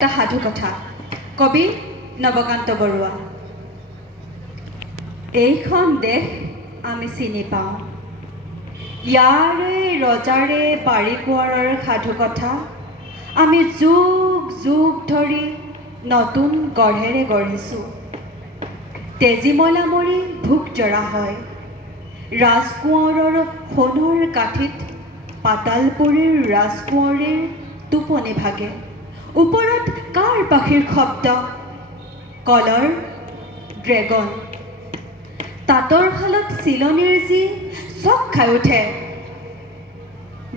এটা সাধু কথা কবি নৱকান্ত বৰুৱা। এইখন দেশ আমি চিনি পাওঁ, ইয়াৰে ৰজাৰে বাৰী কোঁৱৰৰ সাধু কথা আমি যুগ যুগ ধৰি নতুন গঢ়েৰে গঢ়িছোঁ। তেজীমলা মৰি ভোক জৰা হয়, ৰাজকোঁৱৰৰ সোণৰ কাঠিত পাতালপুৰীৰ ৰাজকোঁৱৰীৰ টোপনি ভাগে। ওপৰত কাৰ পাখিৰ শব্দ, কলৰ ড্ৰেগন। তাঁতৰ শালত চিলনীৰ যি চক খাই উঠে,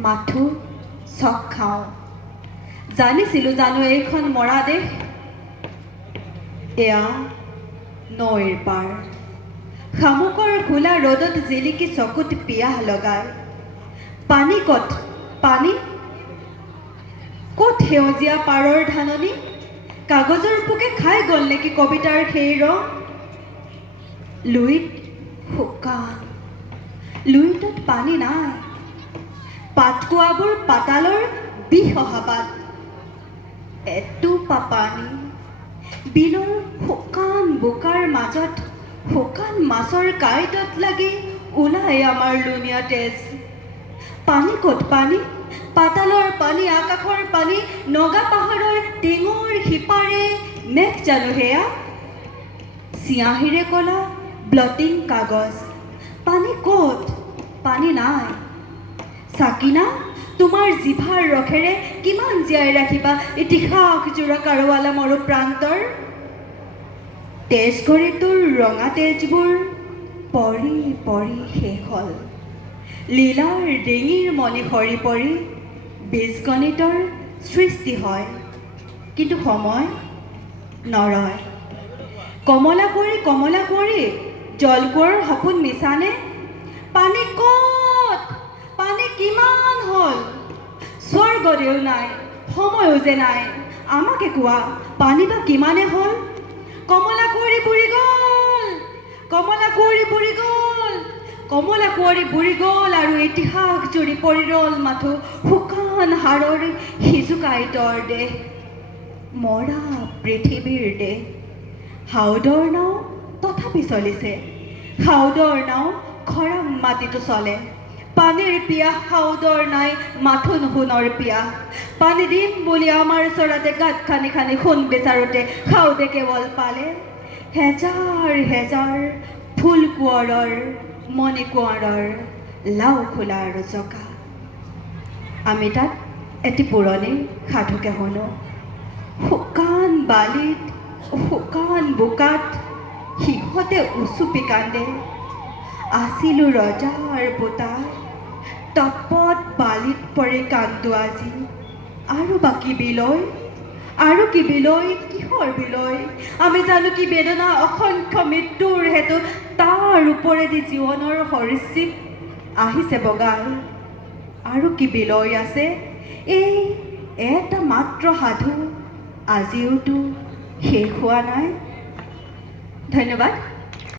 মাথো চক খাওঁ। জানিছিলোঁ জানো এইখন মৰা দেশ, এয়া নৈৰ পাৰ। শামুকৰ খোলা ৰ'দত জিলিকি চকুত পিয়াহ লগায়। পানী ক'ত পানী ক'ত সেউজীয়া পাৰৰ ধাননি, কাগজৰ পোকে খাই গ'ল নেকি কবিতাৰ সেই ৰং। লুইত শুকান, লুইতত পানী নাই, পাতকোৱাবোৰ পাতালৰ বিষ অহা পাত। এটোপা পানী বিলৰ শুকান বোকাৰ মাজত, শুকান মাছৰ কাঁইটত লাগি ওলাই আমাৰ লুণীয়া তেজ। পানী ক'ত পানী, পাতালৰ পানী, আকাশৰ পানী, নগা পাহাৰৰ টেঙৰ শিপাৰে মেঘ জানো সেয়া, চিয়াঁহীৰে কলা ব্লটিং কাগজ। পানী ক'ত পানী নাই। চাকিনা তোমাৰ জিভাৰ ৰসেৰে কিমান জীয়াই ৰাখিবা ইতিহাস জোৰা কাৰোৱালা মৰু প্ৰান্তৰ। তেজ ঘড়ীটোৰ ৰঙা তেজবোৰ পৰি পৰি শেষ হ'ল, লীলাৰ ডিঙিৰ মণি সৰি পৰি বীজগণিতৰ সৃষ্টি হয়, কিন্তু সময় নৰয়। কমলা কুঁৱৰী জলকোঁৱৰৰ সপোন মিছানে। পানী ক'ত, পানী কিমান হ'ল, স্বৰ্গদেউ নাই, সময়ো যে নাই। আমাকে কোৱা পানী বা কিমানে হ'ল। কমলা কুঁৱৰী বুৰি গ'ল, কমলা কুঁৱৰী বুৰি গ'ল, কমলা কুঁৱৰী বুৰি গ'ল, আৰু ইতিহাস জুৰি পৰি ৰ'ল মাথো শুকান হাড়ৰ সিজু কাঁইটৰ দেশ, মৰা পৃথিৱীৰ দেশ। হাউদৰ নাও তথাপি চলিছে, হাউদৰ নাও খৰাং মাটিতো চলে। পানীৰ পিয়াহ হাউদৰ নাই, মাথো নুশুনৰ পিয়াহ। পানী দিম বুলি আমাৰ চৰাতে গাঁত খানি খানি সোণ বিচাৰোঁতে হাউদে কেৱল পালে হেজাৰ হেজাৰ ফুল কোঁৱৰৰ, মণি কোঁৱৰৰ লাও খোলাৰ জকা। আমি তাত এটি পুৰণি সাধুকে শুনো। শুকান বালিত, শুকান বোকাত সিহঁতে উচুপি কান্দে। আছিলো ৰজাৰ পোতা, তপত বালিত পৰি কান্দো আজি। আৰু বাকী বিলৈ, আৰু কি বিলৈ, কিহৰ বিলৈ। আমি জানো কি বেদনা অসংখ্য মৃত্যুৰ হেতু, তাৰ ওপৰেদি জীৱনৰ সৰীসৃপ আহিছে বগাই। আৰু কি বিলৈ আছে, এই এটা মাত্ৰ সাধু আজিওতো শেষ হোৱা নাই। ধন্যবাদ।